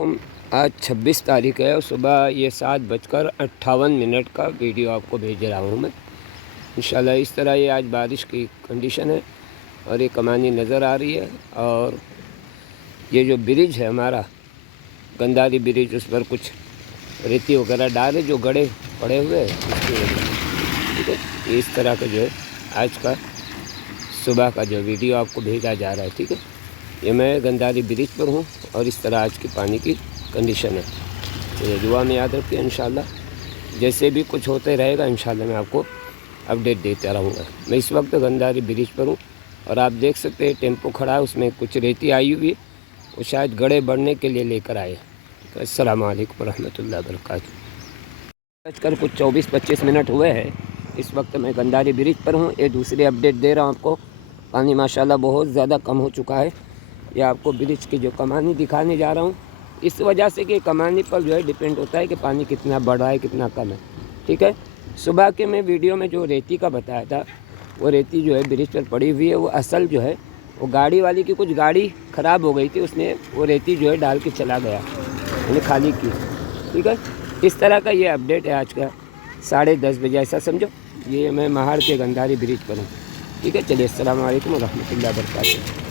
अस्सलामुअलैकुम। आज 26 तारीख है और सुबह ये 7:58 का वीडियो आपको भेज रहा हूँ मैं। इंशाल्लाह इस तरह ये आज बारिश की कंडीशन है और ये कमानी नज़र आ रही है। और ये जो ब्रिज है हमारा गंदारी ब्रिज, उस पर कुछ रेती वगैरह डाले जो गड़े पड़े हुए हैं उसकी वजह से। ठीक है, इस तरह का जो है आज का सुबह का जो वीडियो आपको भेजा जा रहा है। ठीक है, ये मैं गंदारी ब्रिज पर हूँ और इस तरह आज की पानी की कंडीशन है। तो ये दुआ में याद रखिए, इंशाल्लाह जैसे भी कुछ होते रहेगा इंशाल्लाह मैं आपको अपडेट देता रहूँगा। मैं इस वक्त गंदारी ब्रिज पर हूँ और आप देख सकते हैं टेम्पो खड़ा है, उसमें कुछ रेती आई हुई है, वो शायद गड़े बढ़ने के लिए लेकर आए। तो अस्सलाम वालेकुम रहमतुल्लाहि व बरकातहू। आजकल कुछ 24-25 हुए हैं। इस वक्त मैं गंदारी ब्रिज पर हूँ। ये दूसरी अपडेट दे रहा हूँ आपको। पानी माशाल्लाह बहुत ज़्यादा कम हो चुका है। ये आपको ब्रिज की जो कमानी दिखाने जा रहा हूँ, इस वजह से कि कमानी पर जो है डिपेंड होता है कि पानी कितना बढ़ रहा है कितना कम है। ठीक है, सुबह के मैं वीडियो में जो रेती का बताया था, वो रेती जो है ब्रिज पर पड़ी हुई है, वो असल जो है वो गाड़ी वाली की कुछ गाड़ी ख़राब हो गई थी, उसने वो रेती जो है डाल के चला गया, मैंने खाली की। ठीक है, इस तरह का ये अपडेट है आज का 10:30 बजे, ऐसा समझो। ये मैं महाड़ के गंदारी ब्रिज पर हूँ। ठीक है, चलिए अस्सलाम वालेकुम रहमतुल्लाहि व बरकातहू।